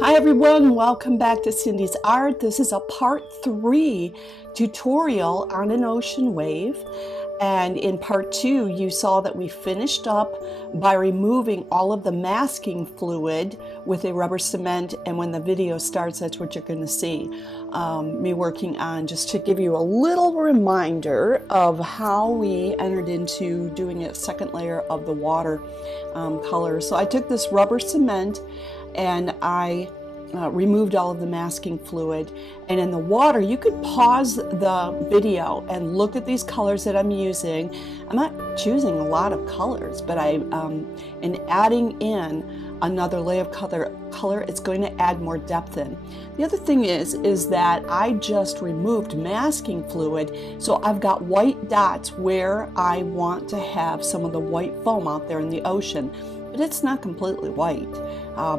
Hi everyone, welcome back to Cindy's Art. This is a part 3 tutorial on an ocean wave. And in part 2, you saw that we finished up by removing all of the masking fluid with a rubber cement. And when the video starts, that's what you're going to see me working on, just to give you a little reminder of how we entered into doing a second layer of the water color. So I took this rubber cement and I removed all of the masking fluid, and in the water you could pause the video and look at these colors that I'm using. I'm not choosing a lot of colors, but in adding in another layer of color, it's going to add more depth in. The other thing is that I just removed masking fluid, so I've got white dots where I want to have some of the white foam out there in the ocean. But it's not completely white.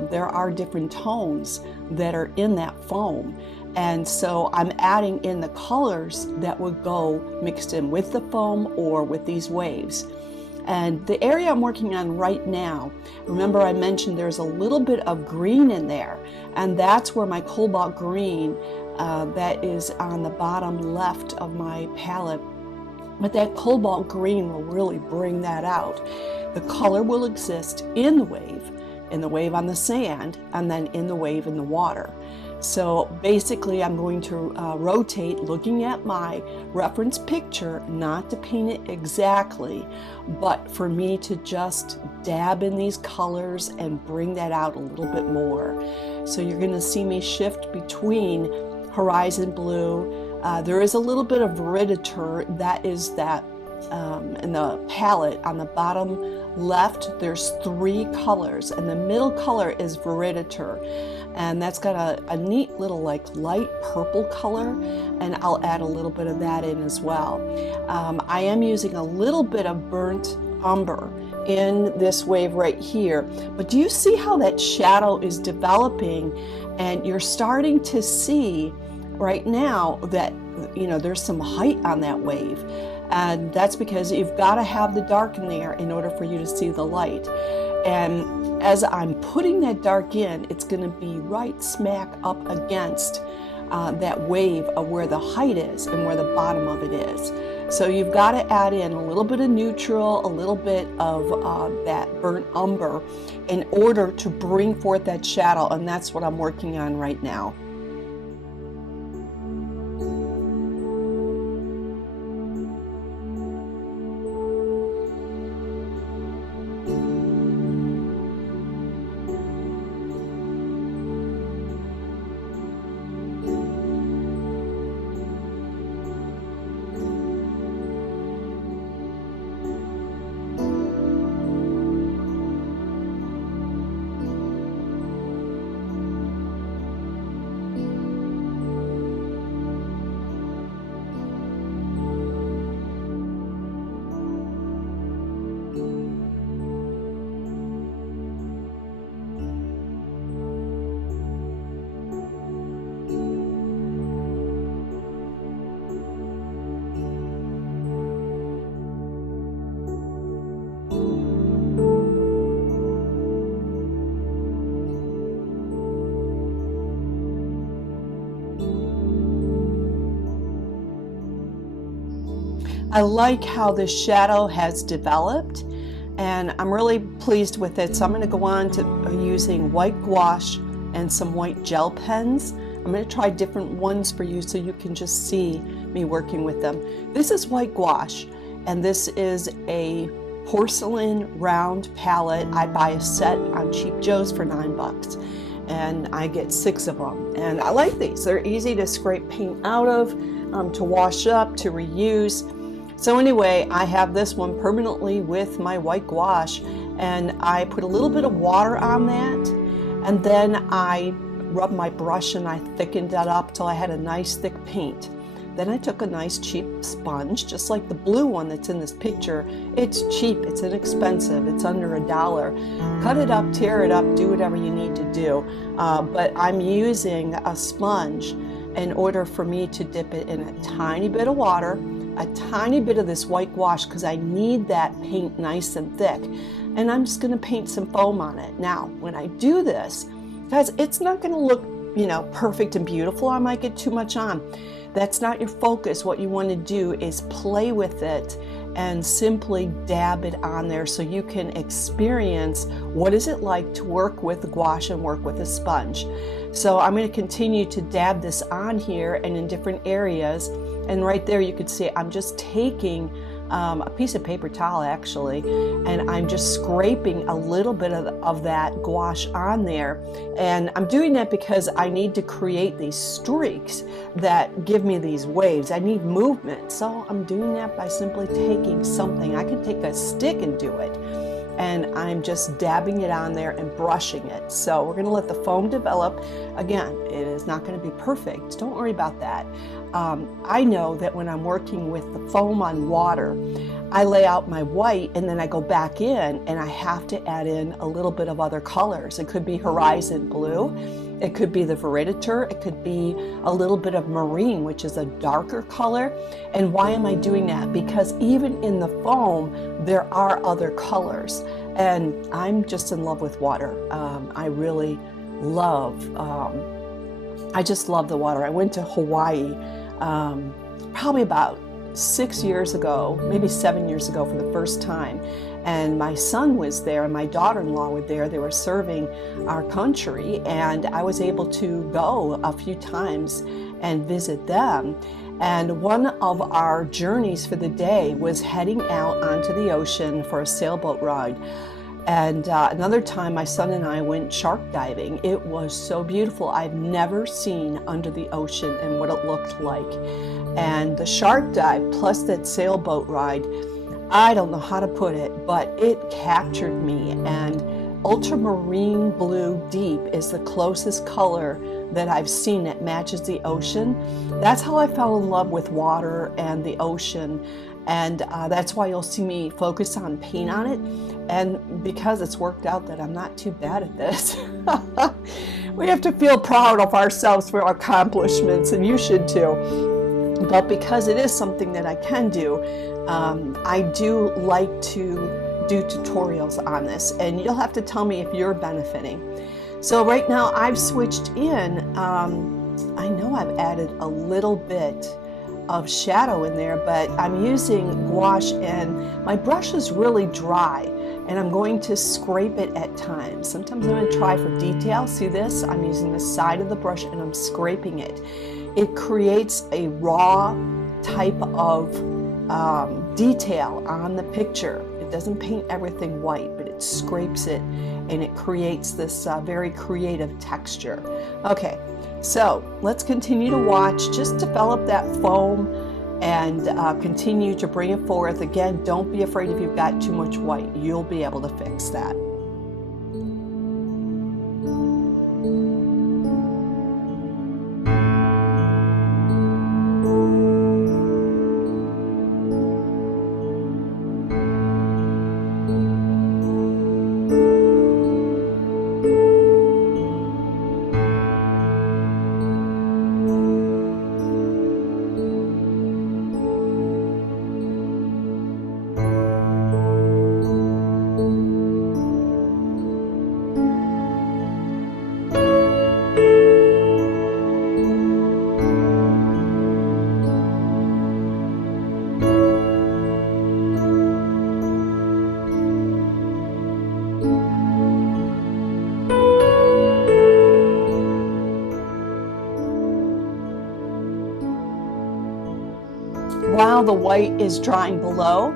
There are different tones that are in that foam. And so I'm adding in the colors that would go mixed in with the foam or with these waves. And the area I'm working on right now, remember I mentioned there's a little bit of green in there, and that's where my cobalt green that is on the bottom left of my palette. But that cobalt green will really bring that out. The color will exist in the wave on the sand, and then in the wave in the water. So basically I'm going to rotate looking at my reference picture, not to paint it exactly, but for me to just dab in these colors and bring that out a little bit more. So you're going to see me shift between horizon blue. There is a little bit of viriditur, that is that in the palette on the bottom left, there's 3 colors, and the middle color is viriditur, and that's got a neat little like light purple color, and I'll add a little bit of that in as well. I am using a little bit of burnt umber in this wave right here, but do you see how that shadow is developing? And you're starting to see right now that there's some height on that wave. And that's because you've got to have the dark in there in order for you to see the light. And as I'm putting that dark in, it's going to be right smack up against that wave of where the height is and where the bottom of it is. So you've got to add in a little bit of neutral, a little bit of that burnt umber in order to bring forth that shadow. And that's what I'm working on right now. I like how the shadow has developed, and I'm really pleased with it. So I'm going to go on to using white gouache and some white gel pens. I'm going to try different ones for you so you can just see me working with them. This is white gouache, and this is a porcelain round palette. I buy a set on Cheap Joe's for $9, and I get 6 of them. And I like these. They're easy to scrape paint out of, to wash up, to reuse. So anyway, I have this one permanently with my white gouache, and I put a little bit of water on that, and then I rubbed my brush and I thickened that up till I had a nice thick paint. Then I took a nice cheap sponge, just like the blue one that's in this picture. It's cheap, it's inexpensive, it's under $1. Cut it up, tear it up, do whatever you need to do. But I'm using a sponge in order for me to dip it in a tiny bit of water, a tiny bit of this white gouache, because I need that paint nice and thick. And I'm just going to paint some foam on it. Now, when I do this, Guys, it's not going to look, you know, perfect and beautiful. I might get too much on. That's not your focus. What you want to do is play with it and simply dab it on there so you can experience what is it like to work with the gouache and work with a sponge. So I'm going to continue to dab this on here and in different areas. And right there you can see I'm just taking a piece of paper towel actually, and I'm just scraping a little bit of that gouache on there. And I'm doing that because I need to create these streaks that give me these waves. I need movement. So I'm doing that by simply taking something. I can take a stick and do it. And I'm just dabbing it on there and brushing it. So we're going to let the foam develop. Again, it is not going to be perfect. Don't worry about that. I know that when I'm working with the foam on water, I lay out my white and then I go back in and I have to add in a little bit of other colors. It could be horizon blue. It could be the Viriditor. It could be a little bit of marine, which is a darker color. And why am I doing that? Because even in the foam, there are other colors. And I'm just in love with water. I really love, I just love the water. I went to Hawaii probably about 6 years ago, maybe 7 years ago for the first time. And my son was there and my daughter-in-law were there. They were serving our country, and I was able to go a few times and visit them. And one of our journeys for the day was heading out onto the ocean for a sailboat ride. And another time my son and I went shark diving. It was so beautiful. I've never seen under the ocean and what it looked like. And the shark dive plus that sailboat ride, I don't know how to put it, but it captured me. And ultramarine blue deep is the closest color that I've seen that matches the ocean. That's how I fell in love with water and the ocean. And that's why you'll see me focus on paint on it. And because it's worked out that I'm not too bad at this. We have to feel proud of ourselves for our accomplishments, and you should too. But because it is something that I can do, I do like to do tutorials on this, and you'll have to tell me if you're benefiting. So right now I've switched in, I know I've added a little bit of shadow in there, but I'm using gouache and my brush is really dry and I'm going to scrape it at times. Sometimes I'm going to try for detail. See this? I'm using the side of the brush and I'm scraping it. It creates a raw type of detail on the picture. It doesn't paint everything white, but it scrapes it and it creates this very creative texture. Okay, so let's continue to watch. Just develop that foam and continue to bring it forth. Again, don't be afraid if you've got too much white. You'll be able to fix that. While the white is drying below,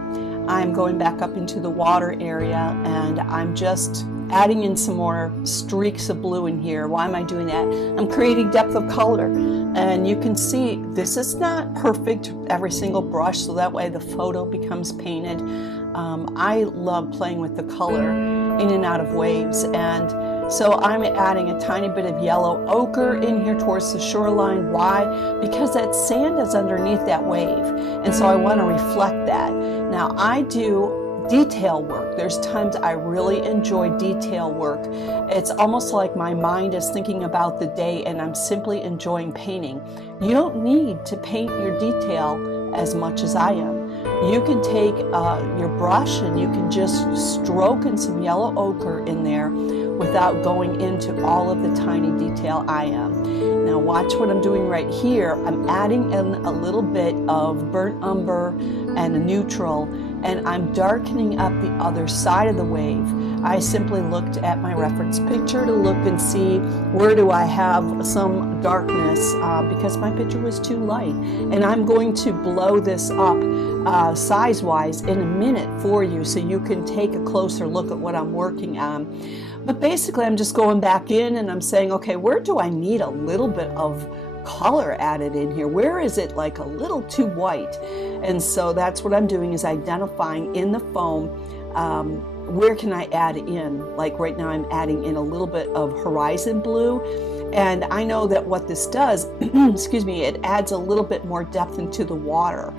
I'm going back up into the water area and I'm just adding in some more streaks of blue in here. Why am I doing that? I'm creating depth of color, and you can see this is not perfect every single brush, so that way the photo becomes painted. I love playing with the color in and out of waves, and so I'm adding a tiny bit of yellow ochre in here towards the shoreline. Why? Because that sand is underneath that wave, and so I want to reflect that. Now I do detail work. There's times I really enjoy detail work. It's almost like my mind is thinking about the day and I'm simply enjoying painting. You don't need to paint your detail as much as I am. You can take your brush and you can just stroke in some yellow ochre in there without going into all of the tiny detail I am. Now watch what I'm doing right here. I'm adding in a little bit of burnt umber and a neutral, and I'm darkening up the other side of the wave. I simply looked at my reference picture to look and see where do I have some darkness because my picture was too light. And I'm going to blow this up size-wise in a minute for you so you can take a closer look at what I'm working on. But basically I'm just going back in and I'm saying, okay, where do I need a little bit of color added in here? Where is it like a little too white? And so that's what I'm doing, is identifying in the foam where can I add in. Like right now I'm adding in a little bit of horizon blue, and I know that what this does excuse me, it adds a little bit more depth into the water.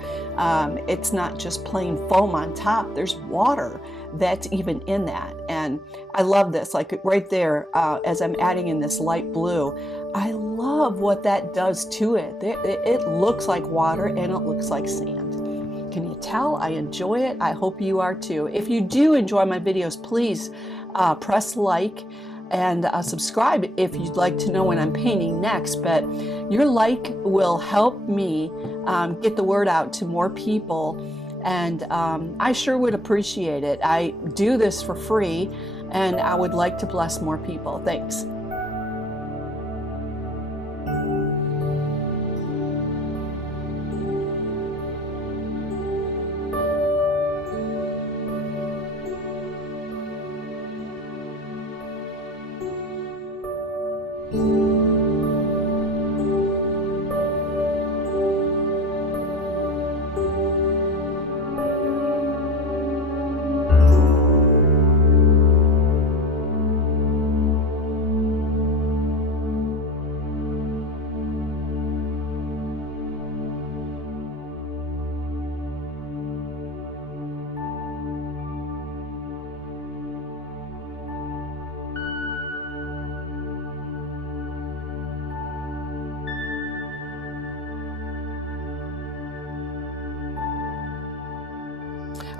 It's not just plain foam on top, there's water that's even in that. And I love this, like right there, as I'm adding in this light blue, I love what that does to it. It looks like water and it looks like sand. Can you tell? I enjoy it. I hope you are too. If you do enjoy my videos, please press like and subscribe if you'd like to know when I'm painting next. But your like will help me get the word out to more people, and I sure would appreciate it. I do this for free and I would like to bless more people. Thanks.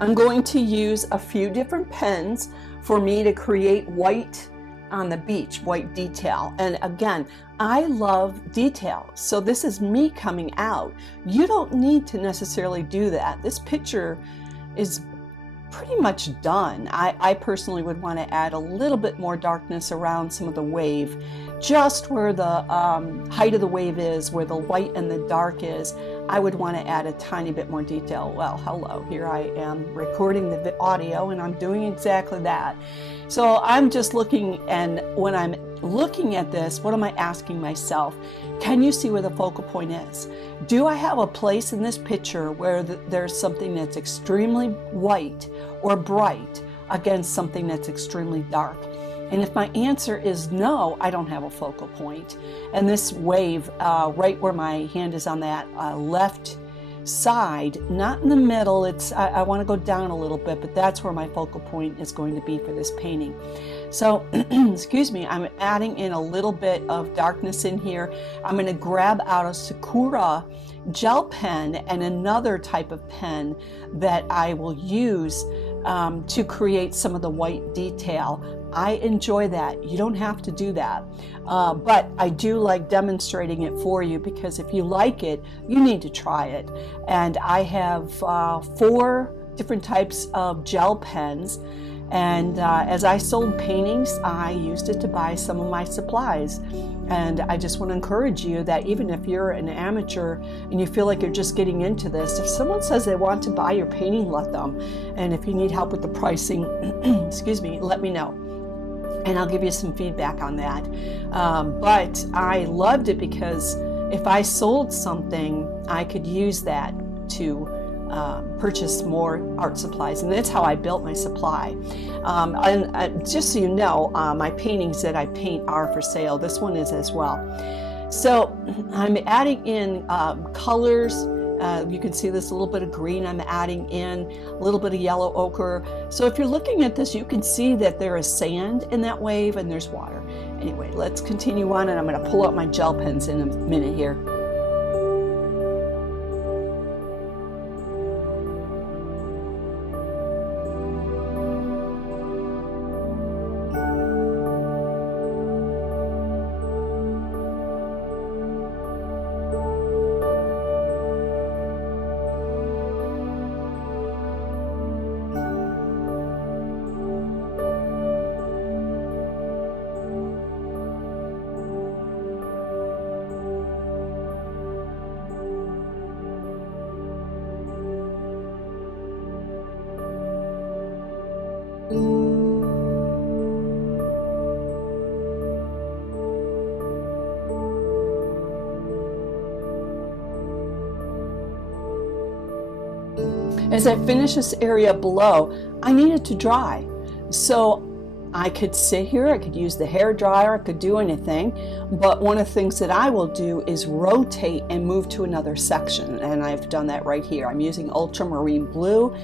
I'm going to use a few different pens for me to create white on the beach, white detail. And again, I love detail. So this is me coming out. You don't need to necessarily do that. This picture is pretty much done. I personally would want to add a little bit more darkness around some of the wave, just where the height of the wave is, where the light and the dark is. I would want to add a tiny bit more detail. Well, hello, here I am recording the audio and I'm doing exactly that. So I'm just looking, and when I'm looking at this, what am I asking myself? Can you see where the focal point is? Do I have a place in this picture where there's something that's extremely white or bright against something that's extremely dark? And if my answer is no, I don't have a focal point. And this wave, right where my hand is on that left side, not in the middle, I want to go down a little bit, but that's where my focal point is going to be for this painting. So, excuse me, I'm adding in a little bit of darkness in here. I'm going to grab out a Sakura gel pen and another type of pen that I will use to create some of the white detail. I enjoy that. You don't have to do that. But I do like demonstrating it for you, because if you like it, you need to try it. And I have 4 different types of gel pens. And as I sold paintings, I used it to buy some of my supplies. And I just want to encourage you that even if you're an amateur and you feel like you're just getting into this, if someone says they want to buy your painting, let them. And if you need help with the pricing, excuse me, let me know. And I'll give you some feedback on that. But I loved it because if I sold something, I could use that to purchase more art supplies, and that's how I built my supply. And just so you know, my paintings that I paint are for sale. This one is as well. So I'm adding in colors. You can see this, a little bit of green I'm adding in, a little bit of yellow ochre. So if you're looking at this, you can see that there is sand in that wave and there's water. Anyway, let's continue on, and I'm going to pull out my gel pens in a minute here. As I finish this area below, I need it to dry. So I could sit here, I could use the hair dryer, I could do anything, but one of the things that I will do is rotate and move to another section, and I've done that right here. I'm using ultramarine blue,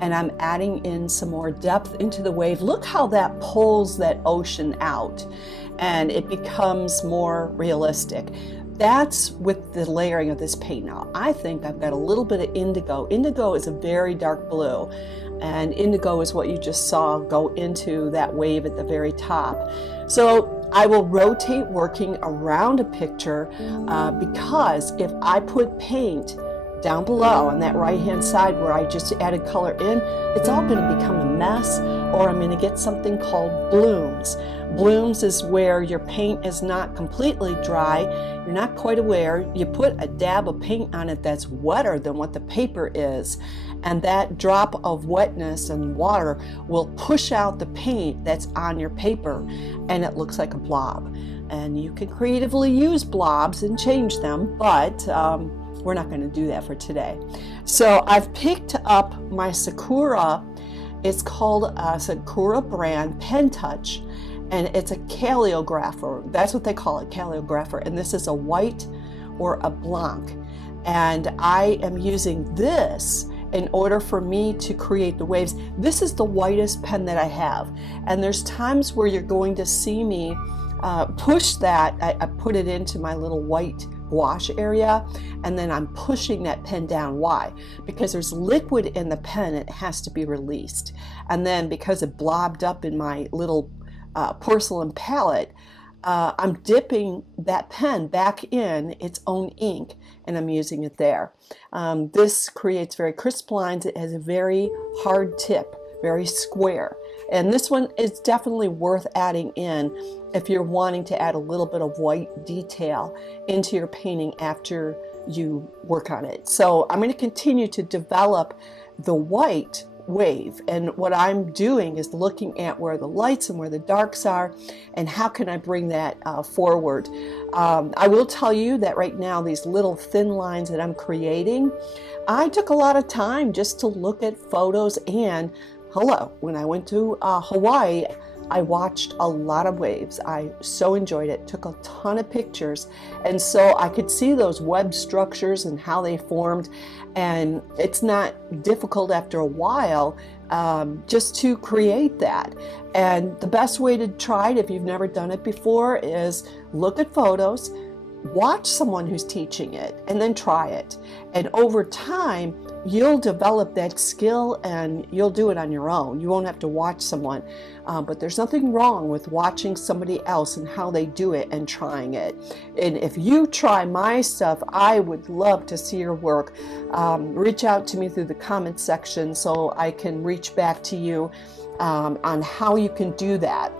and I'm adding in some more depth into the wave. Look how that pulls that ocean out, and it becomes more realistic. That's with the layering of this paint. Now, I think I've got a little bit of indigo. Indigo is a very dark blue, and indigo is what you just saw go into that wave at the very top. So I will rotate working around a picture because if I put paint down below on that right hand side where I just added color in, it's all going to become a mess, or I'm going to get something called blooms. Blooms is where your paint is not completely dry, you're not quite aware, you put a dab of paint on it that's wetter than what the paper is, and that drop of wetness and water will push out the paint that's on your paper, and it looks like a blob. And you can creatively use blobs and change them, but we're not going to do that for today. So I've picked up my Sakura. It's called a Sakura brand Pen Touch, and it's a calligrapher. That's what they call it, calligrapher. And this is a white or a blanc. And I am using this in order for me to create the waves. This is the whitest pen that I have. And there's times where you're going to see me push that. I put it into my little white gouache area, and then I'm pushing that pen down. Why? Because there's liquid in the pen, it has to be released. And then because it blobbed up in my little porcelain palette, I'm dipping that pen back in its own ink, and I'm using it there. This creates very crisp lines. It has a very hard tip, very square. And this one is definitely worth adding in if you're wanting to add a little bit of white detail into your painting after you work on it. So I'm going to continue to develop the white wave, and what I'm doing is looking at where the lights and where the darks are and how can I bring that forward. I will tell you that right now these little thin lines that I'm creating, I took a lot of time just to look at photos. And when I went to Hawaii, I watched a lot of waves. I so enjoyed it, took a ton of pictures, and so I could see those web structures and how they formed, and it's not difficult after a while just to create that. And the best way to try it, if you've never done it before, is look at photos, watch someone who's teaching it, and then try it. And over time, you'll develop that skill and you'll do it on your own. You won't have to watch someone. But there's nothing wrong with watching somebody else and how they do it and trying it. And if you try my stuff, I would love to see your work. Reach out to me through the comment section so I can reach back to you on how you can do that.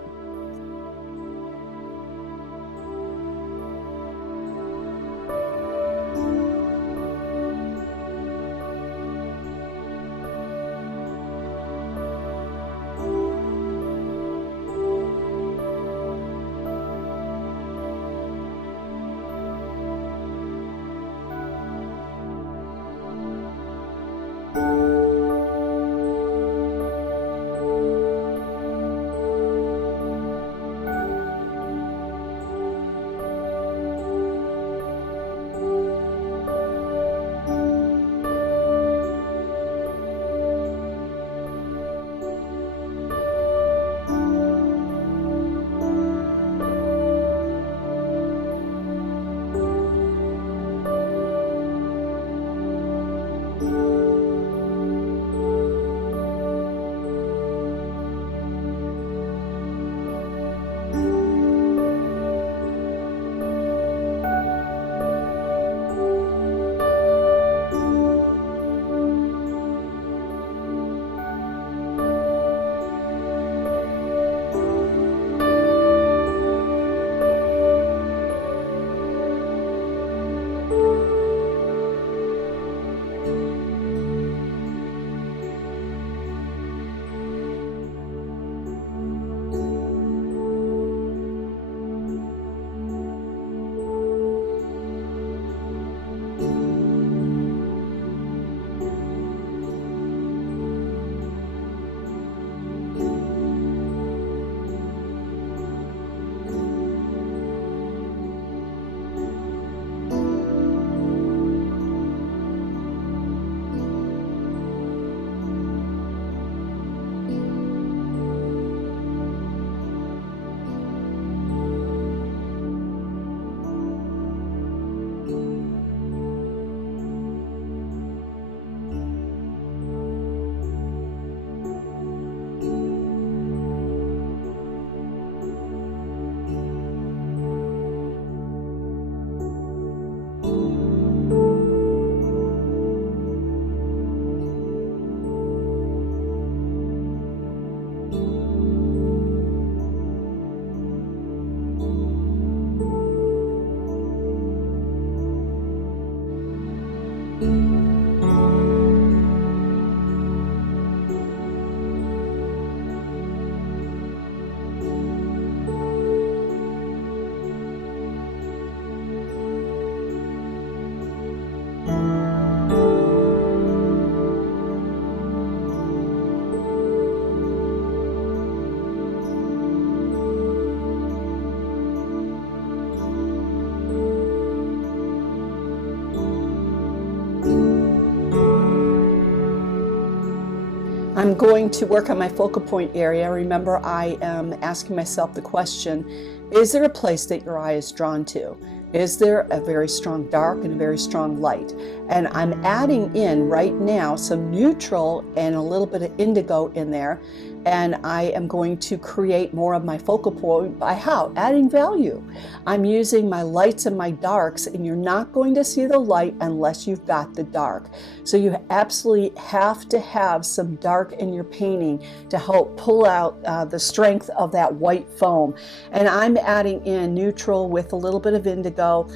I'm going to work on my focal point area. Remember, I am asking myself the question, is there a place that your eye is drawn to? Is there a very strong dark and a very strong light? And I'm adding in right now some neutral and a little bit of indigo in there. And I am going to create more of my focal point by how? Adding value. I'm using my lights and my darks, and you're not going to see the light unless you've got the dark. So you absolutely have to have some dark in your painting to help pull out the strength of that white foam. And I'm adding in neutral with a little bit of indigo.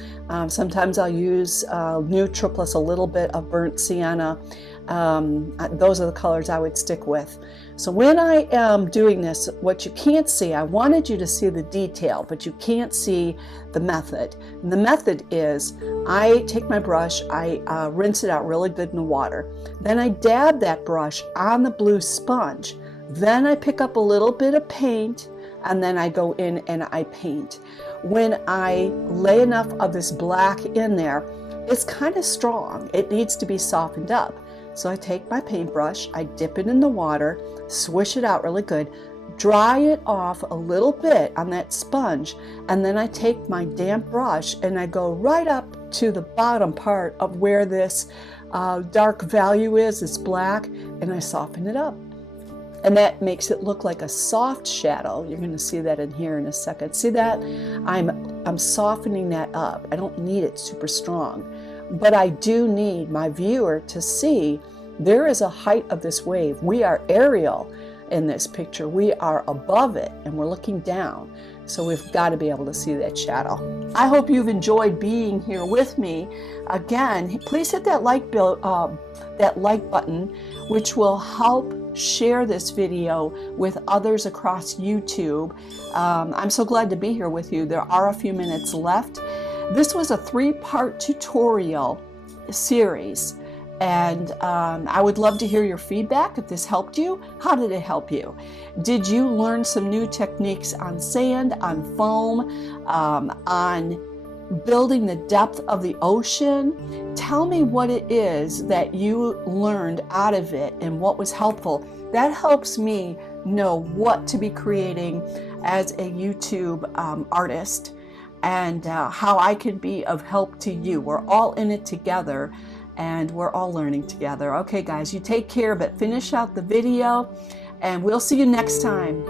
Sometimes I'll use neutral plus a little bit of burnt sienna. Those are the colors I would stick with. So when I am doing this, what you can't see, I wanted you to see the detail, but you can't see the method. And the method is I take my brush, I rinse it out really good in the water. Then I dab that brush on the blue sponge. Then I pick up a little bit of paint, and then I go in and I paint. When I lay enough of this black in there, it's kind of strong. It needs to be softened up. So I take my paintbrush, I dip it in the water, swish it out really good, dry it off a little bit on that sponge, and then I take my damp brush and I go right up to the bottom part of where this dark value is, this black, and I soften it up. And that makes it look like a soft shadow. You're going to see that in here in a second. See that? I'm softening that up. I don't need it super strong. But I do need my viewer to see there is a height of this wave. We are aerial in this picture. We are above it and we're looking down. So we've got to be able to see that shadow. I hope you've enjoyed being here with me. Again, please hit that like button, which will help share this video with others across YouTube. I'm so glad to be here with you. There are a few minutes left. This was a 3-part tutorial series, and I would love to hear your feedback if this helped you. How did it help you? Did you learn some new techniques on sand, on foam, on building the depth of the ocean? Tell me what it is that you learned out of it and what was helpful. That helps me know what to be creating as a YouTube artist, and how I can be of help to you. We're all in it together and we're all learning together. Okay guys, you take care, but finish out the video and we'll see you next time.